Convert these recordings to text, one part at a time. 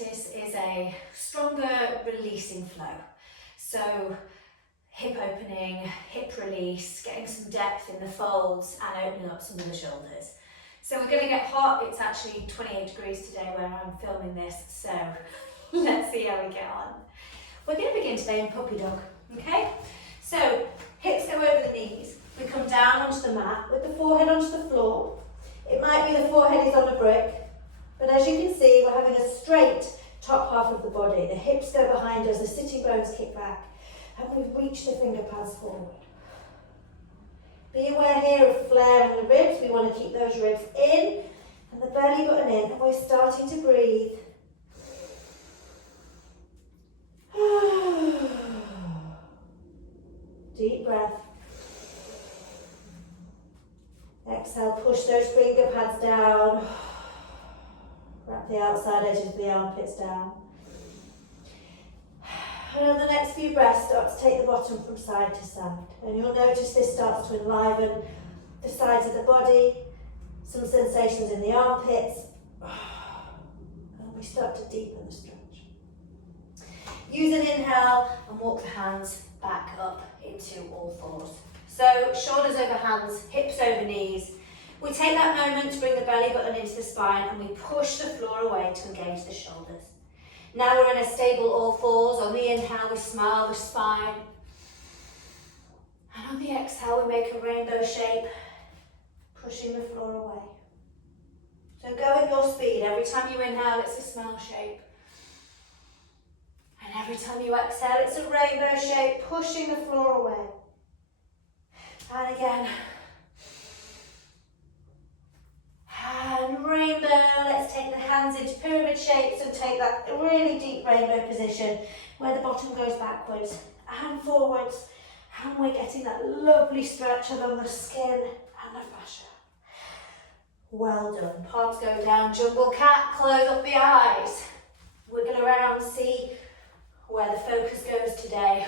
practice is a stronger releasing flow. So hip opening, hip release, getting some depth in the folds and opening up some of the shoulders. So we're going to get hot. It's actually 28 degrees today where I'm filming this, so let's see how we get on. We're going to begin today in puppy dog, okay? So hips go over the knees. We come down onto the mat with the forehead onto the floor. It might be the forehead is on a brick, but as you can see, we're having a straight top half of the body. The hips go behind us, the sitting bones kick back, and we reach the finger pads forward. Be aware here of flare in the ribs. We want to keep those ribs in and the belly button in, and we're starting to breathe. Deep breath. Exhale, push those finger pads down. Wrap the outside edges of the armpits down. And on the next few breaths, start to take the bottom from side to side. And you'll notice this starts to enliven the sides of the body, some sensations in the armpits. And we start to deepen the stretch. Use an inhale and walk the hands back up into all fours. So shoulders over hands, hips over knees. We take that moment to bring the belly button into the spine and we push the floor away to engage the shoulders. Now we're in a stable all fours. On the inhale, we smile the spine. And on the exhale, we make a rainbow shape, pushing the floor away. So go at your speed. Every time you inhale, it's a smile shape. And every time you exhale, it's a rainbow shape, pushing the floor away. And again. And rainbow, let's take the hands into pyramid shapes and take that really deep rainbow position where the bottom goes backwards and forwards, and we're getting that lovely stretch along the skin and the fascia. Well done. Palms go down, jungle cat, close up the eyes. Wiggle around, see where the focus goes today.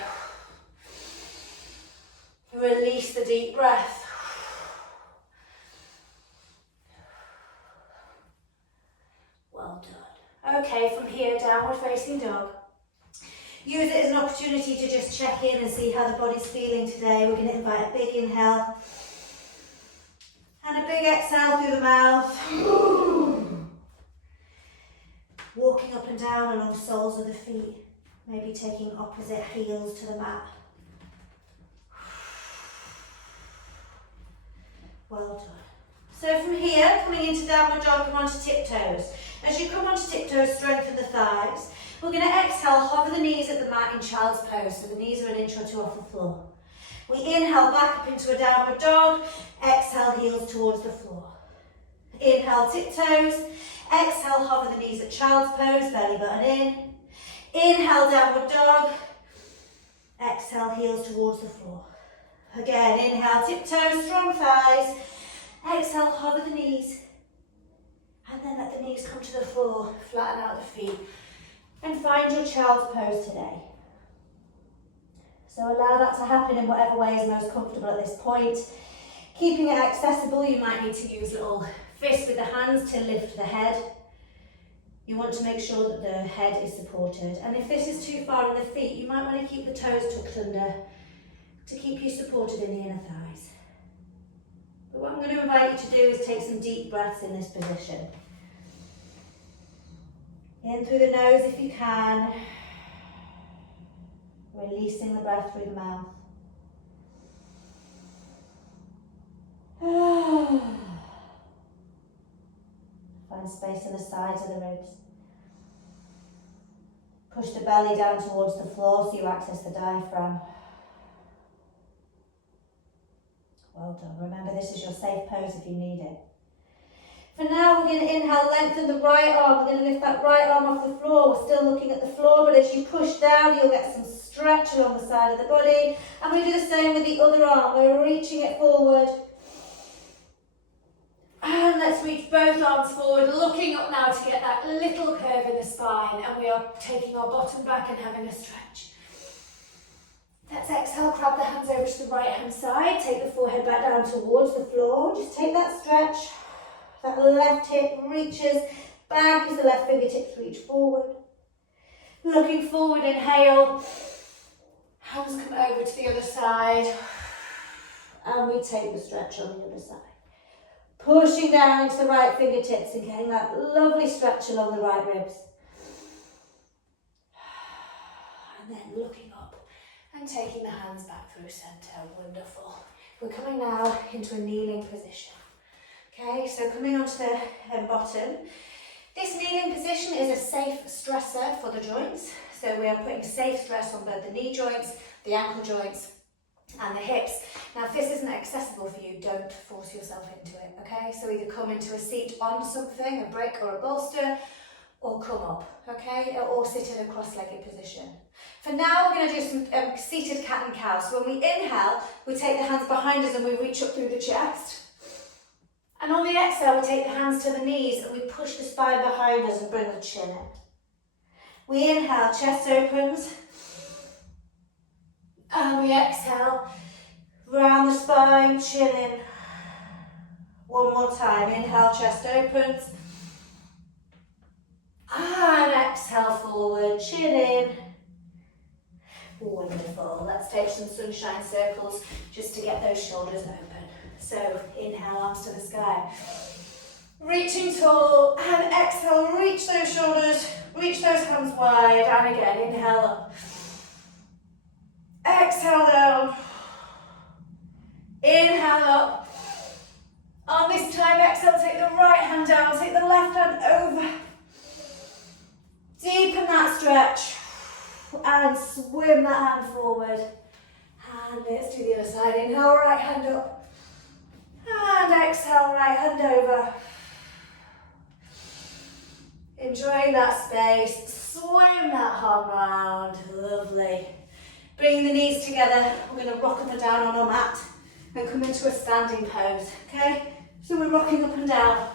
Release the deep breath. Well done. Okay, from here, downward facing dog. Use it as an opportunity to just check in and see how the body's feeling today. We're going to invite a big inhale and a big exhale through the mouth. Walking up and down along the soles of the feet, maybe taking opposite heels to the mat. Well done. So from here, coming into downward dog, come onto tiptoes. As you come onto tiptoes, strengthen the thighs. We're going to exhale, hover the knees at the mat in child's pose, so the knees are an inch or two off the floor. We inhale back up into a downward dog, exhale heels towards the floor. Inhale tiptoes, exhale hover the knees at child's pose, belly button in. Inhale downward dog, exhale heels towards the floor. Again, inhale tiptoes, strong thighs, exhale hover the knees. And then let the knees come to the floor, flatten out the feet, and find your child's pose today. So allow that to happen in whatever way is most comfortable at this point. Keeping it accessible, you might need to use little fists with the hands to lift the head. You want to make sure that the head is supported. And if this is too far in the feet, you might want to keep the toes tucked under to keep you supported in the inner thighs. But what I'm going to invite you to do is take some deep breaths in this position. In through the nose if you can, releasing the breath through the mouth. Find space in the sides of the ribs. Push the belly down towards the floor so you access the diaphragm. Well done. Remember, this is your safe pose if you need it. For now, we're going to inhale, lengthen the right arm. We're going to lift that right arm off the floor. We're still looking at the floor, but as you push down, you'll get some stretch along the side of the body. And we do the same with the other arm. We're reaching it forward. And let's reach both arms forward, looking up now to get that little curve in the spine. And we are taking our bottom back and having a stretch. Let's exhale, crab the hands over to the right hand side. Take the forehead back down towards the floor. Just take that stretch. That left hip reaches back as the left fingertips reach forward. Looking forward, inhale. Hands come over to the other side. And we take the stretch on the other side. Pushing down into the right fingertips and getting that lovely stretch along the right ribs. And then looking up and taking the hands back through centre. Wonderful. We're coming now into a kneeling position. Okay, so coming onto the bottom. This kneeling position is a safe stressor for the joints. So we are putting safe stress on both the knee joints, the ankle joints, and the hips. Now, if this isn't accessible for you, don't force yourself into it, okay? So either come into a seat on something, a brick or a bolster, or come up, okay? Or sit in a cross-legged position. For now, we're going to do some seated cat and cow. So when we inhale, we take the hands behind us and we reach up through the chest. And on the exhale, we take the hands to the knees and we push the spine behind us and bring the chin in. We inhale, chest opens. And we exhale, round the spine, chin in. One more time, inhale, chest opens. And exhale, forward, chin in. Wonderful. Let's take some sunshine circles just to get those shoulders open. So inhale, arms to the sky. Reaching tall, and exhale, reach those shoulders, reach those hands wide, and again, inhale up. Exhale down. Inhale up. On this time, exhale, take the right hand down, take the left hand over. Deepen that stretch. And swim that hand forward. And let's do the other side. Inhale, right hand up. And exhale, right hand over. Enjoying that space. Swim that arm round. Lovely. Bring the knees together. We're going to rock up and down on our mat and come into a standing pose. Okay? So we're rocking up and down,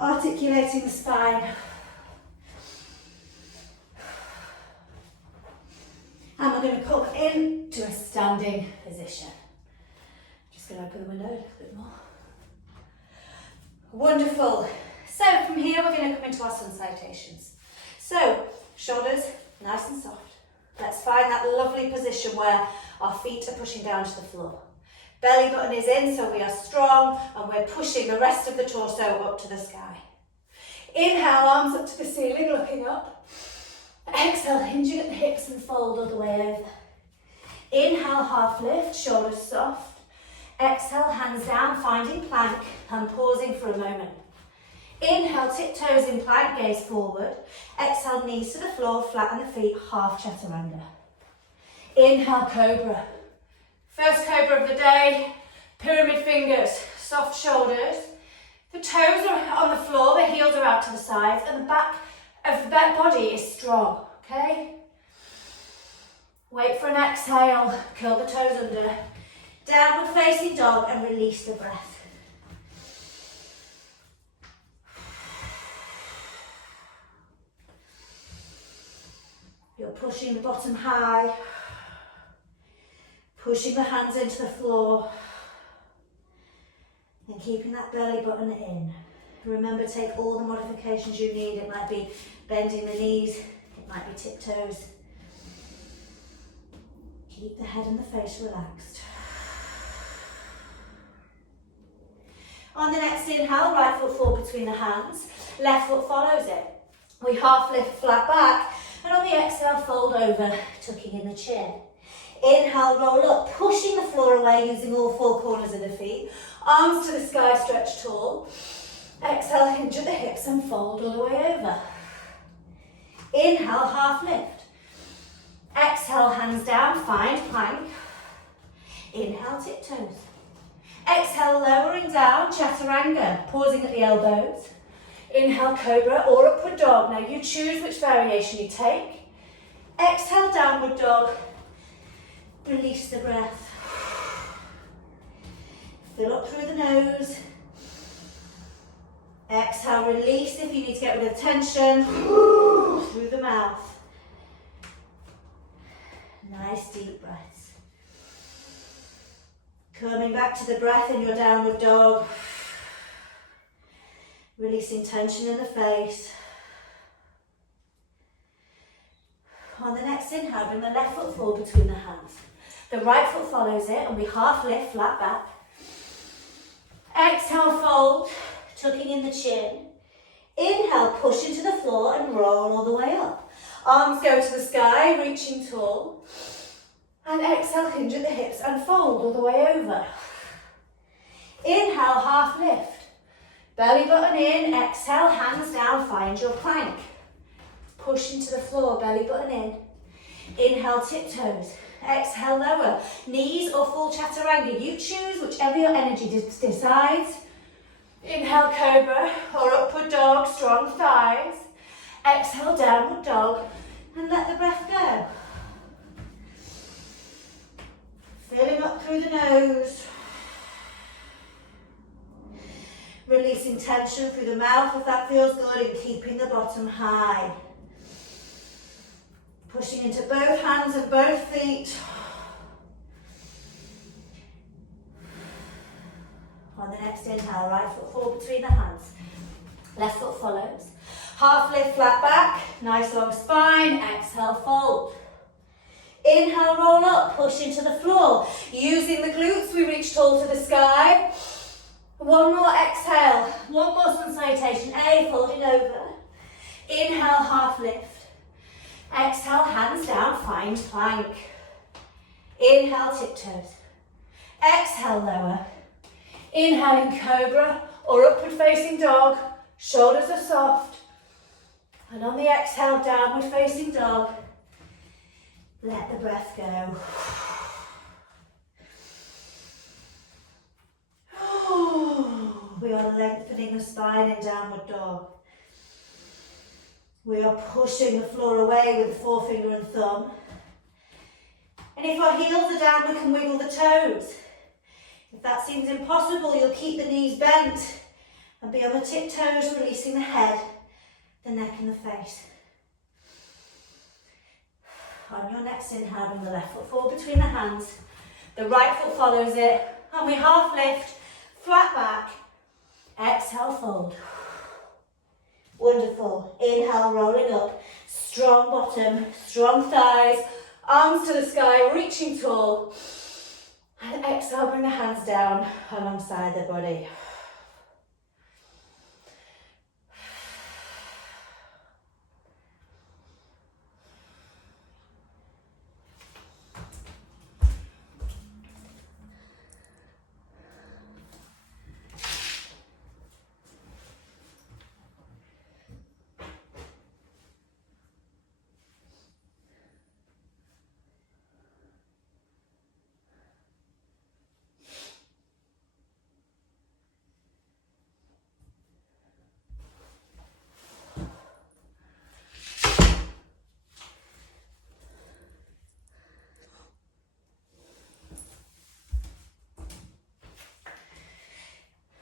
articulating the spine. And we're going to come into a standing position. Just going to open the window a little bit more. Wonderful. So from here we're going to come into our sun salutations. So shoulders nice and soft. Let's find that lovely position where our feet are pushing down to the floor. Belly button is in, so we are strong and we're pushing the rest of the torso up to the sky. Inhale, arms up to the ceiling, looking up. Exhale, hinging at the hips and fold all the way over. Inhale, half lift, shoulders soft. Exhale, hands down, finding plank and pausing for a moment. Inhale, tiptoes in plank, gaze forward. Exhale, knees to the floor, flatten the feet, half chaturanga. Inhale, cobra. First cobra of the day, pyramid fingers, soft shoulders. The toes are on the floor, the heels are out to the sides, and the back of the back body is strong, okay? Wait for an exhale, curl the toes under. Downward facing dog and release the breath. You're pushing the bottom high, pushing the hands into the floor, and keeping that belly button in. Remember, take all the modifications you need. It might be bending the knees, it might be tiptoes. Keep the head and the face relaxed. On the next inhale, right foot forward between the hands, left foot follows it. We half lift flat back, and on the exhale, fold over, tucking in the chin. Inhale, roll up, pushing the floor away using all four corners of the feet. Arms to the sky, stretch tall. Exhale, hinge at the hips and fold all the way over. Inhale, half lift. Exhale, hands down, find plank. Inhale, tiptoes. Exhale, lowering down, chaturanga, pausing at the elbows. Inhale, cobra or upward dog. Now you choose which variation you take. Exhale, downward dog. Release the breath. Fill up through the nose. Exhale, release if you need to get rid of tension. Through the mouth. Nice deep breaths. Coming back to the breath in your downward dog. Releasing tension in the face. next inhale, bring the left foot forward between the hands. The right foot follows it and we half lift, flat back. Exhale, fold, tucking in the chin. Inhale, push into the floor and roll all the way up. Arms go to the sky, reaching tall. And exhale, hinge at the hips and fold all the way over. Inhale, half lift. Belly button in, exhale, hands down, find your plank. Push into the floor, belly button in. Inhale, tiptoes. Exhale, lower. Knees or full chaturanga, you choose, whichever your energy decides. Inhale, cobra or upward dog, strong thighs. Exhale, downward dog, and let the breath go. Filling up through the nose. Releasing tension through the mouth if that feels good, and keeping the bottom high. Pushing into both hands and both feet. On the next inhale, right foot forward between the hands. Left foot follows. Half lift, flat back. Nice long spine. Exhale, fold. Inhale, roll up, push into the floor. Using the glutes, we reach tall to the sky. One more exhale. One more sun salutation. A, folding over. Inhale, half lift. Exhale, hands down, find plank. Inhale, tiptoes. Exhale, lower. Inhaling cobra or upward facing dog. Shoulders are soft. And on the exhale, downward facing dog. Let the breath go. We are lengthening the spine in downward dog. We are pushing the floor away with the forefinger and thumb. And if our heels are down, we can wiggle the toes. If that seems impossible, you'll keep the knees bent and be on the tiptoes, releasing the head, the neck and the face. On your next inhale, bring the left foot forward between the hands. The right foot follows it, and we half lift, flat back. Exhale, fold. Wonderful. Inhale, rolling up. Strong bottom, strong thighs, arms to the sky, reaching tall. And exhale, bring the hands down alongside the body.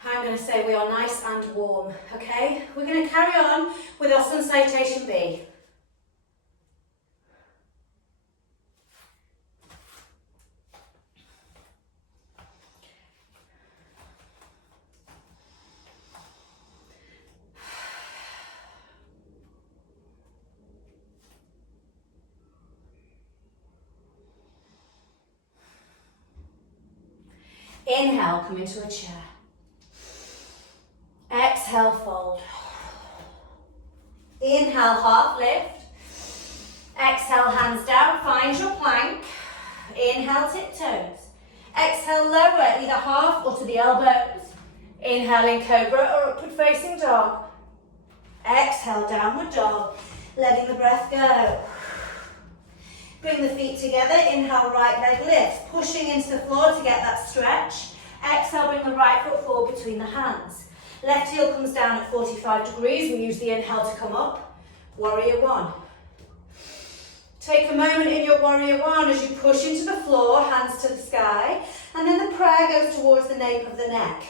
I'm going to say we are nice and warm, okay? We're going to carry on with our sun salutation B. Inhale, come into a chair. Exhale, fold. Inhale, half lift. Exhale, hands down, find your plank. Inhale, tiptoes. Exhale, lower, either half or to the elbows. Inhaling cobra or upward facing dog. Exhale, downward dog, letting the breath go. Bring the feet together, inhale, right leg lifts, pushing into the floor to get that stretch. Exhale, bring the right foot forward between the hands. Left heel comes down at 45 degrees. We use the inhale to come up. Warrior one. Take a moment in your warrior one as you push into the floor, hands to the sky, and then the prayer goes towards the nape of the neck.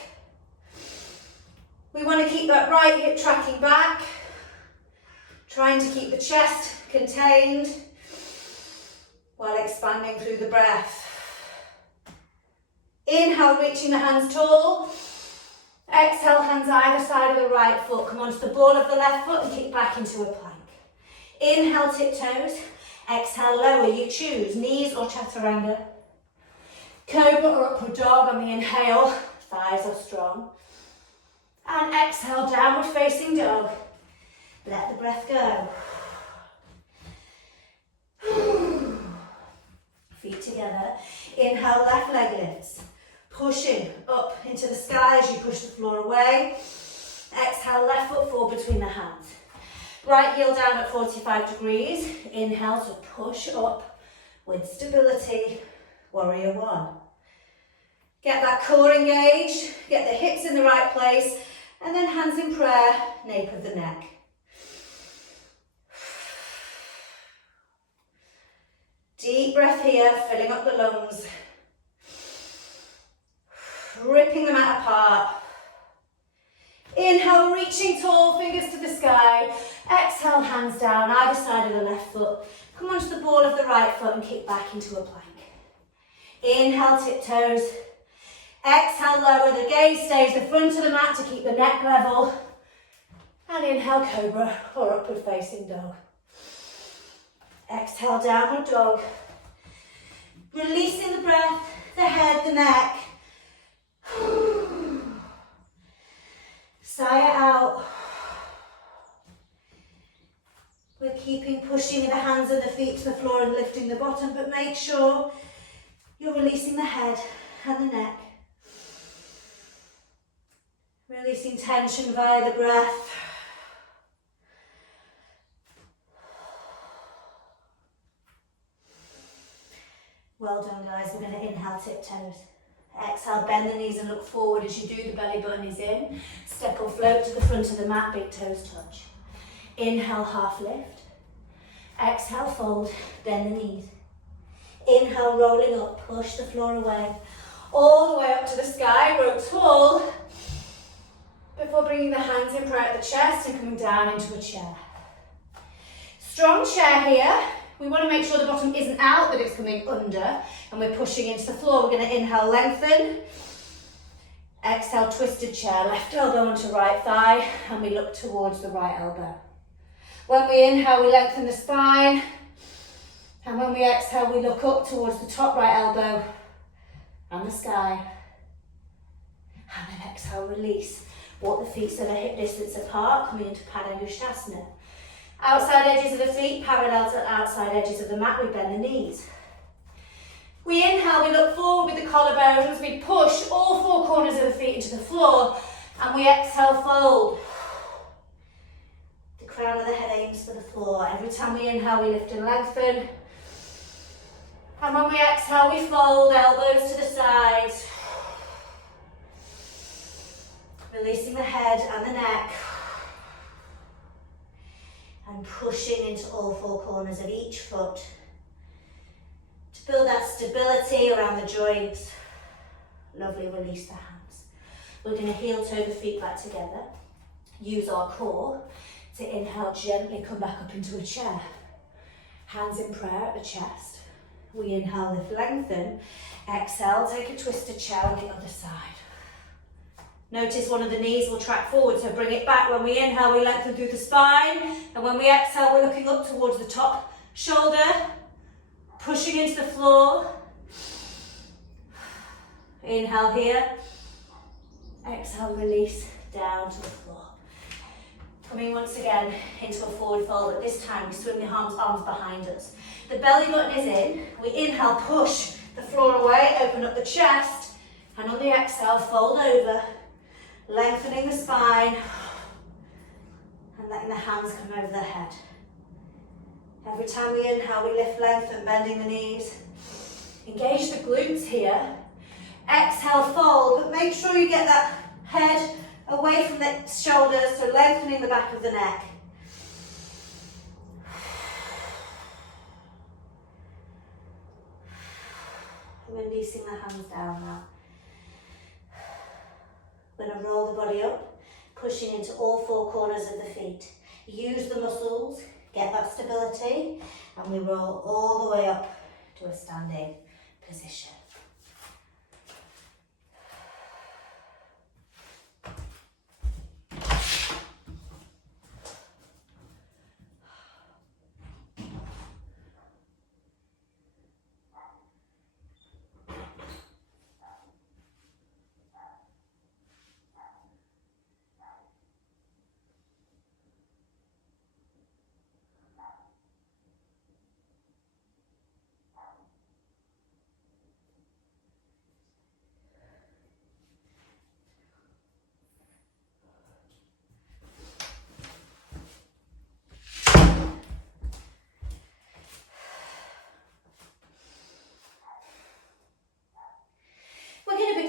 We want to keep that right hip tracking back, trying to keep the chest contained while expanding through the breath. Inhale, reaching the hands tall. Exhale, hands either side of the right foot. Come onto the ball of the left foot and kick back into a plank. Inhale, tiptoes. Exhale, lower, you choose, knees or chaturanga. Cobra or upward dog on the inhale, thighs are strong. And exhale, downward facing dog. Let the breath go. Feet together. Inhale, left leg lifts. Pushing up into the sky as you push the floor away. Exhale, left foot forward between the hands. Right heel down at 45 degrees. Inhale to push up with stability. Warrior one. Get that core engaged. Get the hips in the right place. And then hands in prayer, nape of the neck. Deep breath here, filling up the lungs. Ripping them out apart. Inhale, reaching tall, fingers to the sky. Exhale, hands down, either side of the left foot. Come onto the ball of the right foot and kick back into a plank. Inhale, tiptoes. Exhale, lower, the gaze stays the front of the mat to keep the neck level. And inhale, cobra or upward facing dog. Exhale, downward dog. Releasing the breath, the head, the neck. Sigh it out. We're keeping pushing the hands and the feet to the floor and lifting the bottom, but make sure you're releasing the head and the neck. Releasing tension via the breath. Well done, guys. We're going to inhale, tiptoes. Exhale, bend the knees and look forward as you do. The belly button is in. Step or float to the front of the mat, big toes touch. Inhale, half lift. Exhale, fold, bend the knees. Inhale, rolling up, push the floor away. All the way up to the sky, grow tall. Before bringing the hands in prayer at the chest and coming down into a chair. Strong chair here. We want to make sure the bottom isn't out, that it's coming under, and we're pushing into the floor. We're going to inhale, lengthen. Exhale, twisted chair, left elbow onto right thigh, and we look towards the right elbow. When we inhale, we lengthen the spine, and when we exhale, we look up towards the top right elbow and the sky. And then exhale, release. Walk the feet so they're hip distance apart, coming into Padangusthasana. Outside edges of the feet, parallel to outside edges of the mat, we bend the knees. We inhale, we look forward with the collarbones, we push all four corners of the feet into the floor, and we exhale, fold. The crown of the head aims for the floor. Every time we inhale, we lift and lengthen. And when we exhale, we fold, elbows to the sides. Releasing the head and the neck. And pushing into all four corners of each foot to build that stability around the joints. Lovely, release the hands. We're going to heel toe the feet back together. Use our core to inhale, gently come back up into a chair. Hands in prayer at the chest. We inhale, lift, lengthen. Exhale, take a twisted chair on the other side. Notice one of the knees will track forward, so bring it back. When we inhale, we lengthen through the spine. And when we exhale, we're looking up towards the top shoulder. Pushing into the floor. Inhale here. Exhale, release down to the floor. Coming once again into a forward fold, but this time we swing the arms behind us. The belly button is in. We inhale, push the floor away, open up the chest. And on the exhale, fold over. Lengthening the spine and letting the hands come over the head. Every time we inhale, we lift, lengthen, bending the knees. Engage the glutes here. Exhale, fold, but make sure you get that head away from the shoulders, so lengthening the back of the neck. Releasing the hands down now. We're going to roll the body up, pushing into all four corners of the feet. Use the muscles, get that stability, and we roll all the way up to a standing position.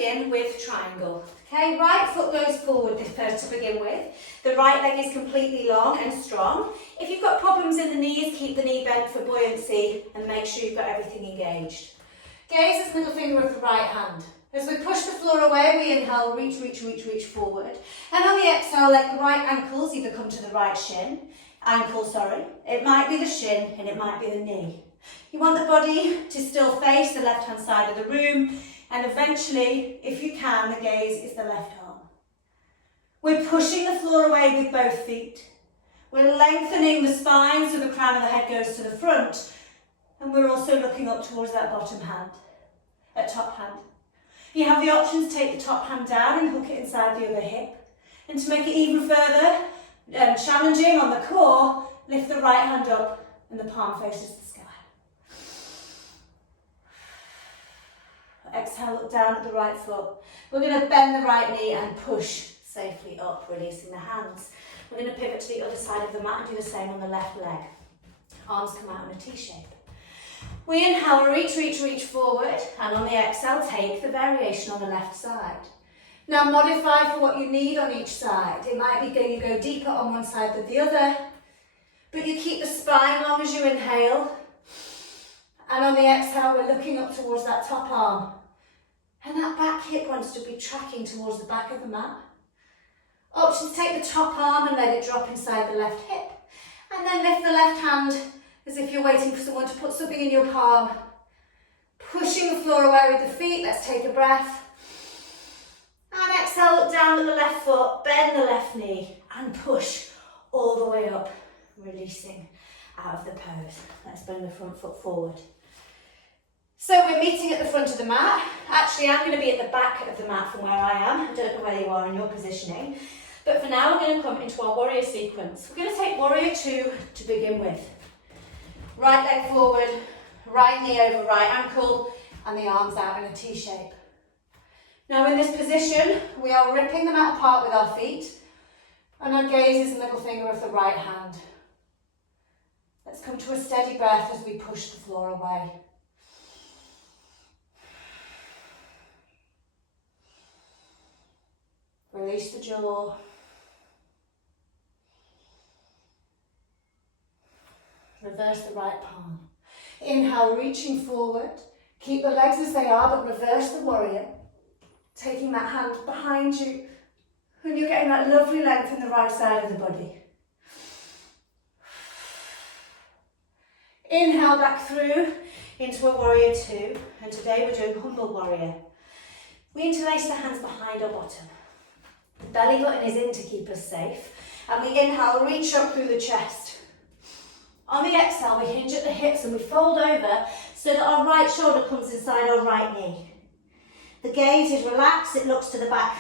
begin with triangle. Okay, right foot goes forward this first to begin with. The right leg is completely long and strong. If you've got problems in the knees, keep the knee bent for buoyancy and make sure you've got everything engaged. Gaze this middle finger of the right hand. As we push the floor away, we inhale, reach, reach, reach, reach forward. And on the exhale, let the right ankles either come to the right ankle. It might be the shin and it might be the knee. You want the body to still face the left-hand side of the room, and eventually, if you can, the gaze is the left arm. We're pushing the floor away with both feet. We're lengthening the spine so the crown of the head goes to the front, and we're also looking up towards that top hand. You have the option to take the top hand down and hook it inside the other hip. And to make it even further challenging on the core, lift the right hand up and the palm faces the sky. Exhale, look down at the right foot. We're going to bend the right knee and push safely up, releasing the hands. We're going to pivot to the other side of the mat and do the same on the left leg. Arms come out in a T shape. We inhale, reach, reach, reach forward, and on the exhale, take the variation on the left side. Now modify for what you need on each side. It might be you go deeper on one side than the other, but you keep the spine long as you inhale. And on the exhale, we're looking up towards that top arm. And that back hip wants to be tracking towards the back of the mat. Option to take the top arm and let it drop inside the left hip. And then lift the left hand as if you're waiting for someone to put something in your palm. Pushing the floor away with the feet. Let's take a breath. And exhale, look down at the left foot, bend the left knee and push all the way up, releasing out of the pose. Let's bring the front foot forward. So we're meeting at the front of the mat. Actually, I'm going to be at the back of the mat from where I am. I don't know where you are in your positioning. But for now, we're going to come into our warrior sequence. We're going to take warrior 2 to begin with. Right leg forward, right knee over right ankle, and the arms out in a T shape. Now in this position, we are ripping the mat apart with our feet, and our gaze is the middle finger of the right hand. Let's come to a steady breath as we push the floor away. Release the jaw. Reverse the right palm. Inhale, reaching forward. Keep the legs as they are, but reverse the warrior. Taking that hand behind you. And you're getting that lovely length in the right side of the body. Inhale back through into a warrior 2. And today we're doing humble warrior. We interlace the hands behind our bottom. The belly button is in to keep us safe. And we inhale, reach up through the chest. On the exhale, we hinge at the hips and we fold over so that our right shoulder comes inside our right knee. The gaze is relaxed, it looks to the back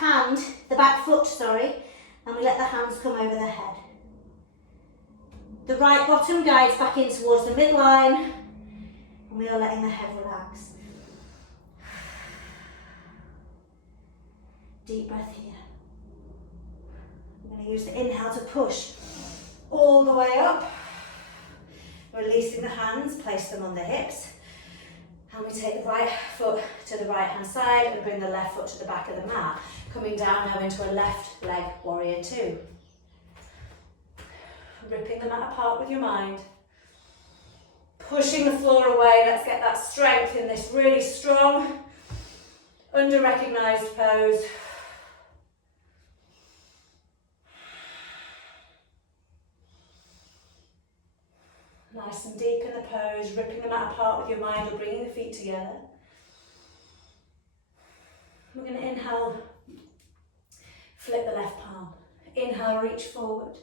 foot, and we let the hands come over the head. The right bottom guides back in towards the midline, and we are letting the head relax. Deep breath here. I'm going to use the inhale to push all the way up. Releasing the hands, place them on the hips. And we take the right foot to the right hand side and bring the left foot to the back of the mat. Coming down now into a left leg warrior 2. Ripping the mat apart with your mind. Pushing the floor away. Let's get that strength in this really strong, under-recognised pose. Nice and deep in the pose, ripping the mat apart with your mind or bringing the feet together. We're going to inhale, flip the left palm. Inhale, reach forward.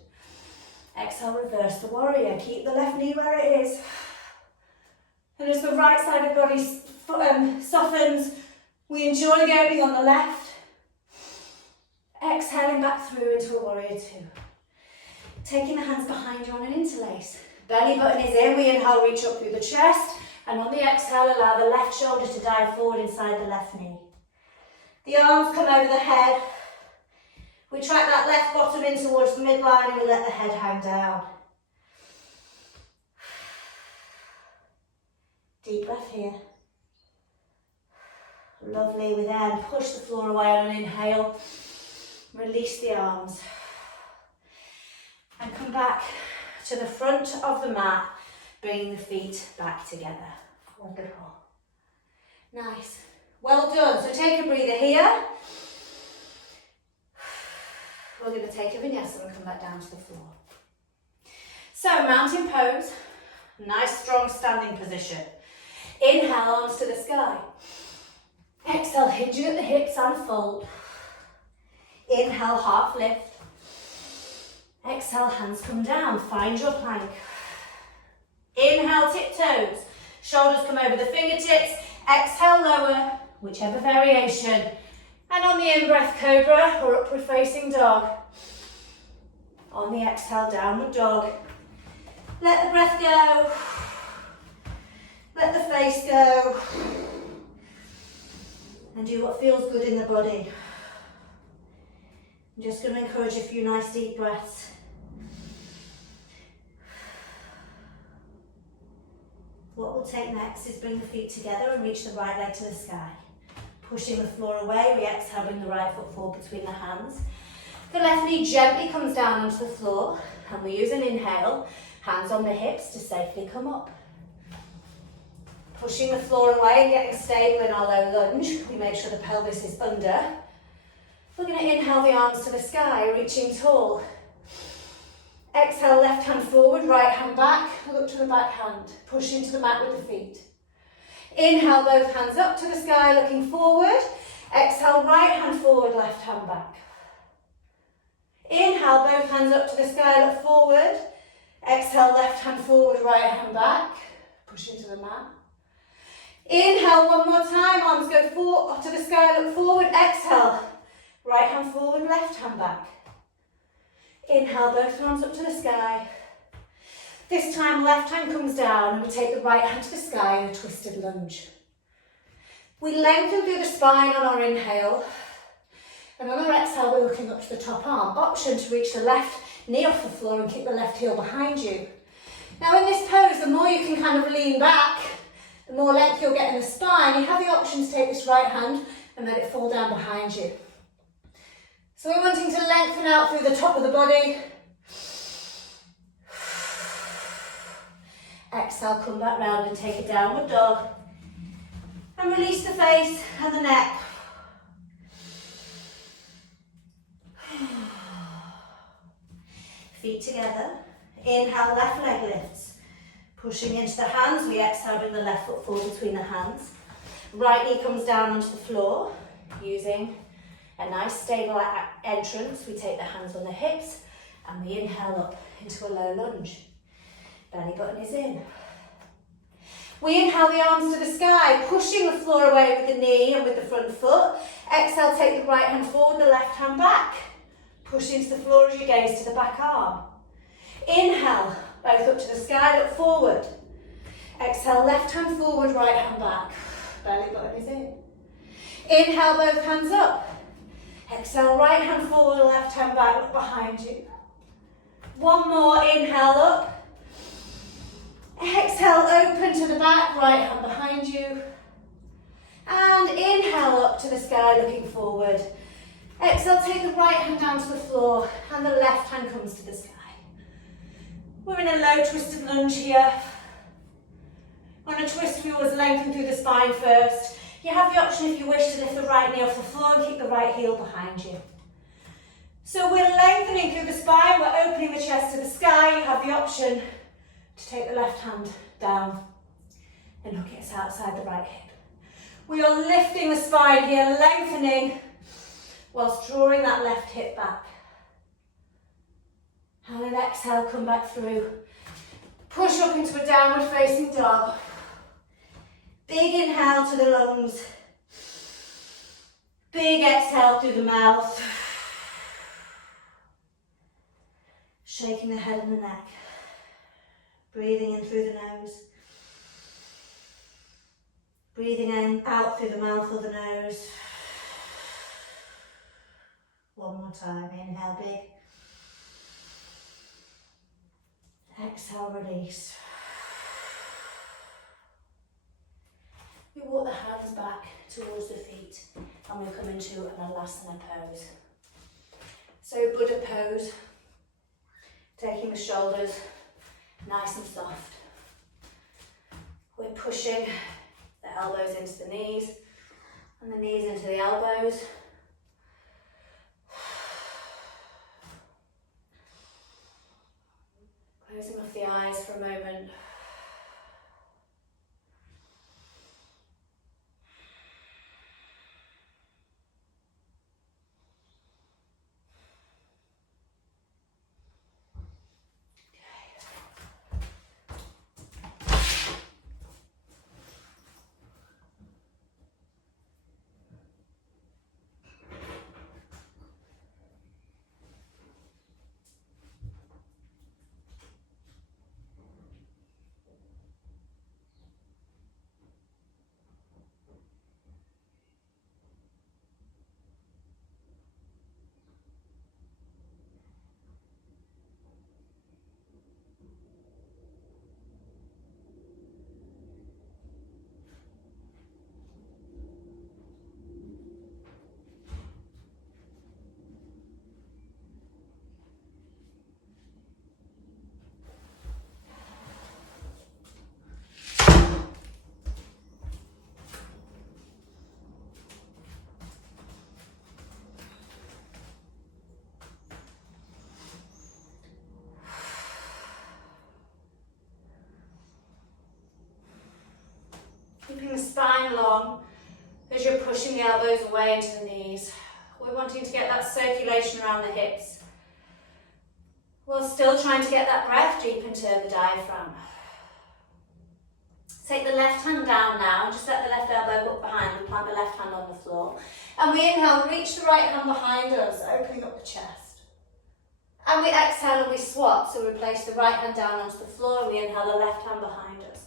Exhale, reverse the warrior. Keep the left knee where it is. And as the right side of the body softens, we enjoy the opening on the left. Exhaling back through into a warrior 2. Taking the hands behind you on an interlace. Belly button is in, we inhale, reach up through the chest, and on the exhale, allow the left shoulder to dive forward inside the left knee. The arms come over the head. We track that left bottom in towards the midline and we let the head hang down. Deep breath here. Lovely. We then push the floor away on an inhale. Release the arms. And come back to the front of the mat, bringing the feet back together. Wonderful. Nice. Well done. So take a breather here. We're going to take a vinyasa and come back down to the floor. So mountain pose, nice strong standing position. Inhale, arms to the sky. Exhale, hinging at the hips and fold. Inhale, half lift. Exhale, hands come down, find your plank. Inhale, tiptoes, shoulders come over the fingertips. Exhale, lower, whichever variation. And on the in-breath, cobra or upward facing dog. On the exhale, downward dog. Let the breath go. Let the face go. And do what feels good in the body. I'm just going to encourage a few nice deep breaths. What we'll take next is bring the feet together and reach the right leg to the sky. Pushing the floor away, we exhale, bring the right foot forward between the hands. The left knee gently comes down onto the floor, and we use an inhale, hands on the hips to safely come up. Pushing the floor away and getting stable in our low lunge, we make sure the pelvis is under. We're going to inhale the arms to the sky, reaching tall. Exhale, left hand forward, right hand back, look to the back hand, push into the mat with the feet. Inhale, both hands up to the sky, looking forward. Exhale, right hand forward, left hand back. Inhale, both hands up to the sky, look forward. Exhale, left hand forward, right hand back. Push into the mat. Inhale, one more time, arms go forward, to the sky, look forward. Exhale, right hand forward, left hand back. Inhale, both arms up to the sky. This time, left hand comes down and we take the right hand to the sky in a twisted lunge. We lengthen through the spine on our inhale. And on our exhale, we're looking up to the top arm. Option to reach the left knee off the floor and kick the left heel behind you. Now in this pose, the more you can kind of lean back, the more length you'll get in the spine. You have the option to take this right hand and let it fall down behind you. So we're wanting to lengthen out through the top of the body. Exhale, come back round and take a downward dog. And release the face and the neck. Feet together. Inhale, left leg lifts. Pushing into the hands, we exhale, bring the left foot forward between the hands. Right knee comes down onto the floor. Using a nice stable entrance, we take the hands on the hips and we inhale up into a low lunge. Belly button is in. We inhale the arms to the sky, pushing the floor away with the knee and with the front foot. Exhale, take the right hand forward, the left hand back. Push into the floor as you gaze to the back arm. Inhale, both up to the sky, look forward. Exhale, left hand forward, right hand back. Belly button is in. Inhale, both hands up. Exhale, right hand forward, left hand back, look behind you. One more, inhale up. Exhale, open to the back, right hand behind you. And inhale up to the sky, looking forward. Exhale, take the right hand down to the floor and the left hand comes to the sky. We're in a low twisted lunge here. On a twist, we always lengthen through the spine first. You have the option, if you wish, to lift the right knee off the floor and keep the right heel behind you. So we're lengthening through the spine, we're opening the chest to the sky. You have the option to take the left hand down and hook it outside the right hip. We are lifting the spine here, lengthening, whilst drawing that left hip back. And then exhale, come back through. Push up into a downward facing dog. Big inhale to the lungs. Big exhale through the mouth. Shaking the head and the neck. Breathing in through the nose. Breathing in, out through the mouth or the nose. One more time, inhale big. Exhale, release. We walk the hands back towards the feet and we come into an Alasana pose. So Buddha pose, taking the shoulders nice and soft. We're pushing the elbows into the knees and the knees into the elbows. Closing off the eyes for a moment. Keeping the spine long as you're pushing the elbows away into the knees. We're wanting to get that circulation around the hips. While still trying to get that breath deep into the diaphragm. Take the left hand down now, just let the left elbow hook behind and plant the left hand on the floor. And we inhale, reach the right hand behind us, opening up the chest. And we exhale and we swap, so we place the right hand down onto the floor and we inhale the left hand behind us.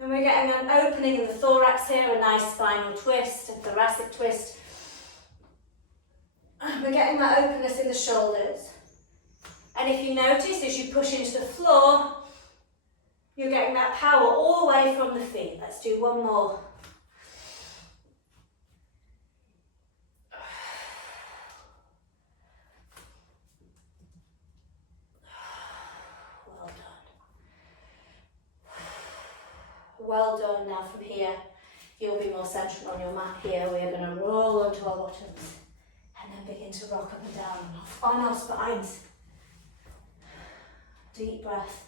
And we're getting an opening in the thorax here, a nice spinal twist, a thoracic twist. And we're getting that openness in the shoulders. And if you notice, as you push into the floor, you're getting that power all the way from the feet. Let's do one more. Well done. Well done. Now from here, you'll be more central on your mat here. We are going to roll onto our bottoms and then begin to rock up and down on our spines. Deep breath.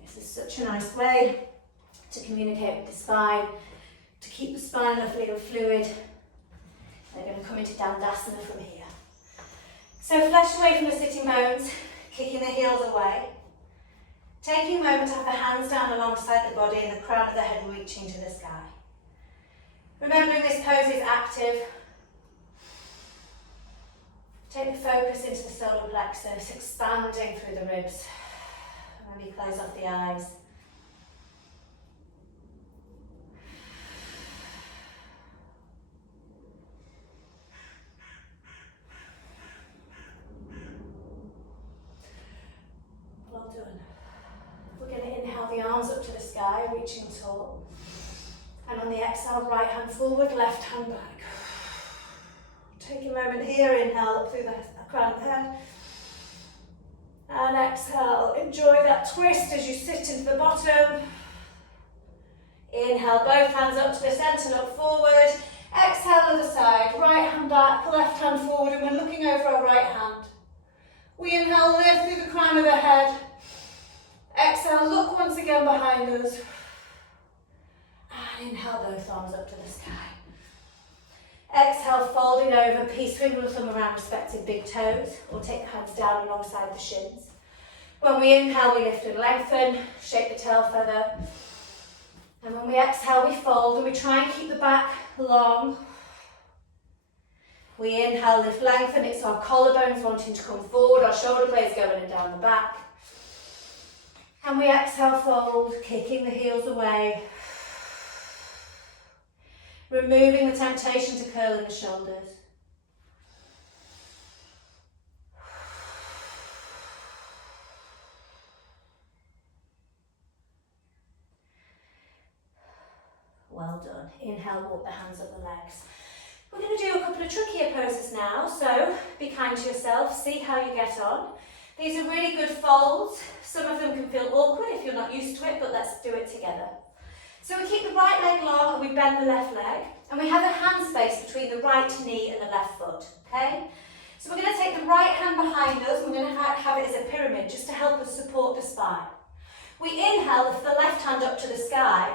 This is such a nice way to communicate with the spine, to keep the spine lovely and fluid. They're going to come into Dandasana from here. So flesh away from the sitting bones, kicking the heels away. Taking a moment to have the hands down alongside the body and the crown of the head reaching to the sky. Remembering this pose is active. Take the focus into the solar plexus, expanding through the ribs. And maybe close off the eyes. Well done. We're going to inhale the arms up to the sky, reaching tall. And on the exhale, right hand forward, left hand back. Take a moment here, inhale up through the crown of the head. And exhale, enjoy that twist as you sit into the bottom. Inhale, both hands up to the centre, look forward. Exhale, other side, right hand back, left hand forward, and we're looking over our right hand. We inhale, lift through the crown of the head. Exhale, look once again behind us. And inhale, both arms up to the sky. Exhale, folding over, peace twinkle the thumb around respective big toes, or take the hands down alongside the shins. When we inhale, we lift and lengthen, shake the tail feather. And when we exhale, we fold and we try and keep the back long. We inhale, lift, lengthen. It's our collarbones wanting to come forward, our shoulder blades going and down the back. And we exhale, fold, kicking the heels away. Removing the temptation to curl in the shoulders. Well done. Inhale, walk the hands up the legs. We're going to do a couple of trickier poses now, so be kind to yourself, see how you get on. These are really good folds. Some of them can feel awkward if you're not used to it, but let's do it together. So we keep the right leg long and we bend the left leg, and we have a hand space between the right knee and the left foot, okay? So we're going to take the right hand behind us, and we're going to have it as a pyramid just to help us support the spine. We inhale, lift the left hand up to the sky.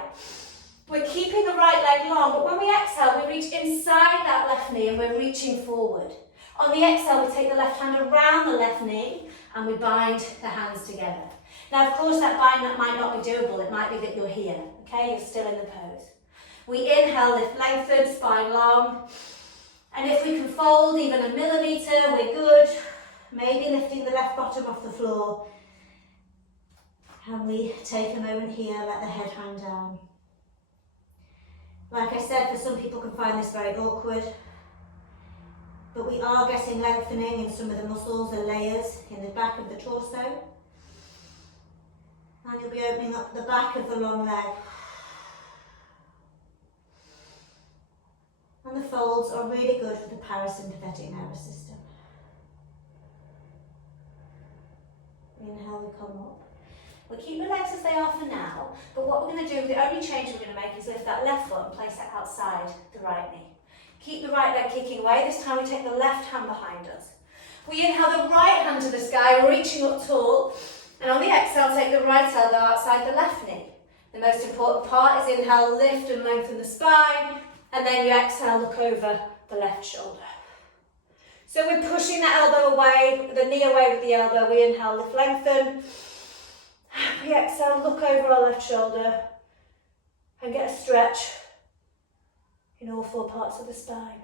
We're keeping the right leg long, but when we exhale, we reach inside that left knee and we're reaching forward. On the exhale, we take the left hand around the left knee and we bind the hands together. Now, of course, that might not be doable. It might be that you're here, okay? You're still in the pose. We inhale, lift lengthened, spine long. And if we can fold even a millimetre, we're good. Maybe lifting the left bottom off the floor. And we take a moment here, let the head hang down. Like I said, for some people can find this very awkward, but we are getting lengthening in some of the muscles and layers in the back of the torso. And you'll be opening up the back of the long leg. And the folds are really good for the parasympathetic nervous system. Inhale, we come up. We'll keep the legs as they are for now, but what we're going to do, the only change we're going to make is lift that left foot and place it outside the right knee. Keep the right leg kicking away. This time we take the left hand behind us. We inhale the right hand to the sky, reaching up tall, and on the exhale, take the right elbow outside the left knee. The most important part is inhale, lift and lengthen the spine, and then you exhale, look over the left shoulder. So we're pushing that elbow away, the knee away with the elbow. We inhale, lift, lengthen. We exhale, look over our left shoulder and get a stretch in all four parts of the spine.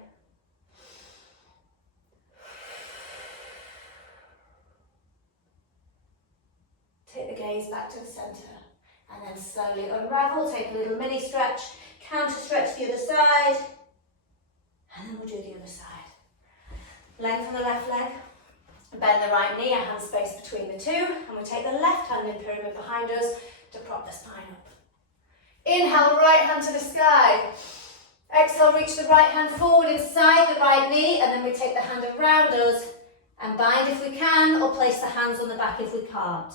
Take the gaze back to the centre and then slowly unravel, take a little mini stretch, counter stretch the other side, and then we'll do the other side. Lengthen the left leg. Bend the right knee, a hand space between the two, and we take the left hand in pyramid behind us to prop the spine up. Inhale, right hand to the sky. Exhale, reach the right hand forward inside the right knee, and then we take the hand around us and bind if we can, or place the hands on the back if we can't.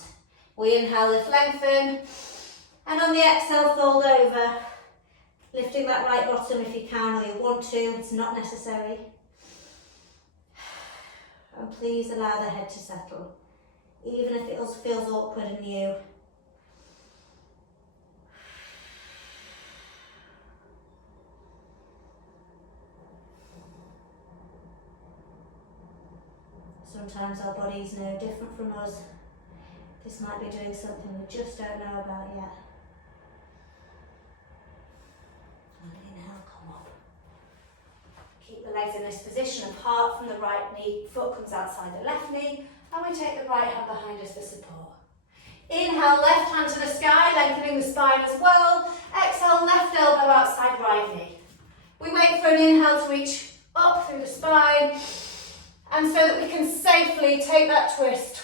We inhale, lift, lengthen, and on the exhale, fold over, lifting that right bottom if you can or you want to, it's not necessary. And please allow the head to settle, even if it feels awkward and new. Sometimes our body's no different from us. This might be doing something we just don't know about yet. And inhale, come up. Keep the legs in this position apart from the right knee. Foot comes outside the left knee, and we take the right hand behind us for support. Inhale, left hand to the sky, lengthening the spine as well. Exhale, left elbow outside right knee. We wait for an inhale to reach up through the spine, and so that we can safely take that twist,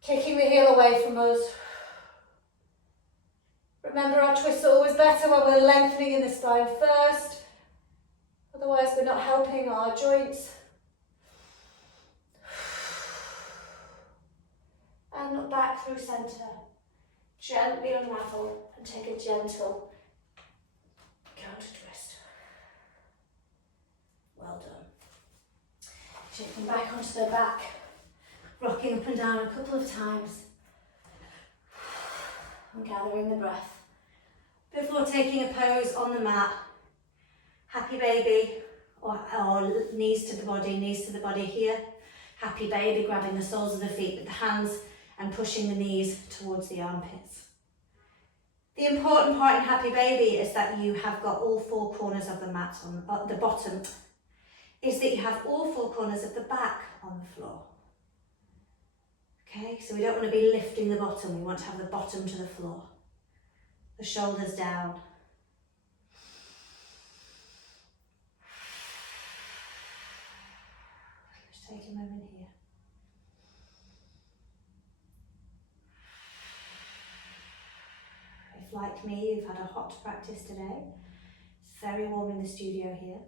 kicking the heel away from us. Remember, our twists are always better when we're lengthening in the spine first. Otherwise, we're not helping our joints. And look back through centre. Gently unravel and take a gentle counter twist. Well done. Shifting back onto the back, rocking up and down a couple of times. And gathering the breath. Before taking a pose on the mat, happy baby, or knees to the body here. Happy baby, grabbing the soles of the feet with the hands and pushing the knees towards the armpits. The important part in happy baby is that you have got all four corners of the mat on the bottom, is that you have all four corners of the back on the floor. Okay, so we don't want to be lifting the bottom, we want to have the bottom to the floor. The shoulders down. Just take a moment here. if, like me, you've had a hot practice today, it's very warm in the studio here.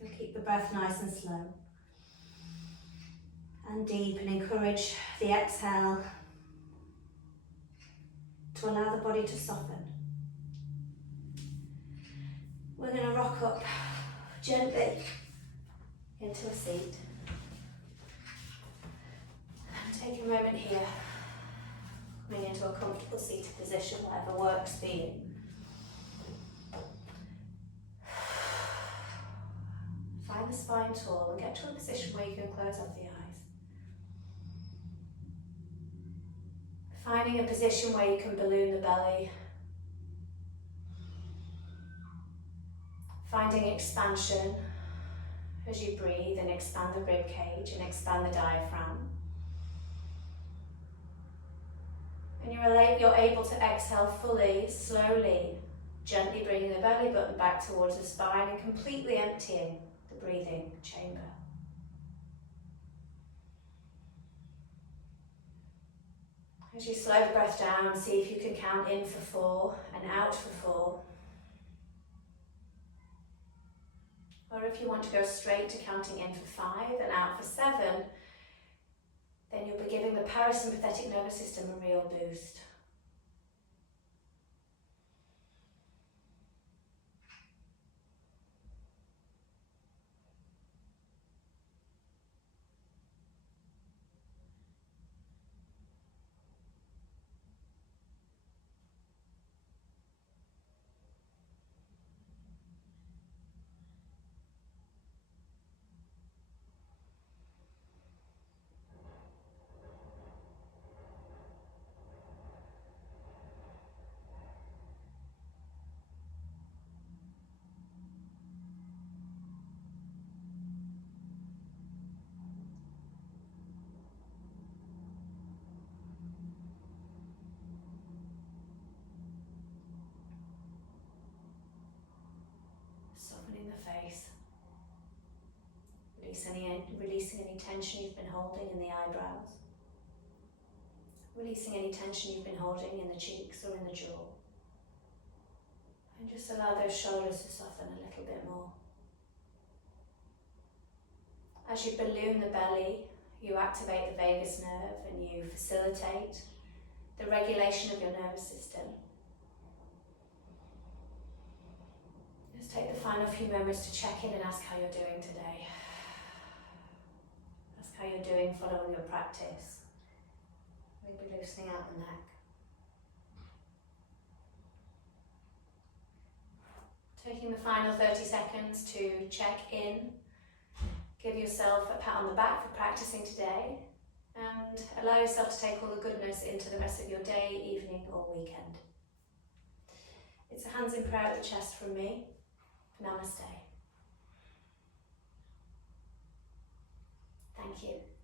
You'll keep the breath nice and slow and deep, and encourage the exhale to allow the body to soften. We're going to rock up gently into a seat. And take a moment here, coming into a comfortable seated position, whatever works for you. Find the spine tall and get to a position where you can close off the eyes. Finding a position where you can balloon the belly. Finding expansion as you breathe and expand the rib cage and expand the diaphragm. And you're able to exhale fully, slowly, gently bringing the belly button back towards the spine and completely emptying the breathing chamber. As you slow the breath down, see if you can count in for 4 and out for 4. Or if you want to go straight to counting in for 5 and out for 7, then you'll be giving the parasympathetic nervous system a real boost. Softening the face. Releasing any tension you've been holding in the eyebrows. Releasing any tension you've been holding in the cheeks or in the jaw. And just allow those shoulders to soften a little bit more. As you balloon the belly, you activate the vagus nerve and you facilitate the regulation of your nervous system. Just take the final few moments to check in and ask how you're doing today. Ask how you're doing following your practice. Maybe loosening out the neck. Taking the final 30 seconds to check in. Give yourself a pat on the back for practicing today, and allow yourself to take all the goodness into the rest of your day, evening or weekend. It's a hands in prayer at the chest from me. Namaste. Thank you.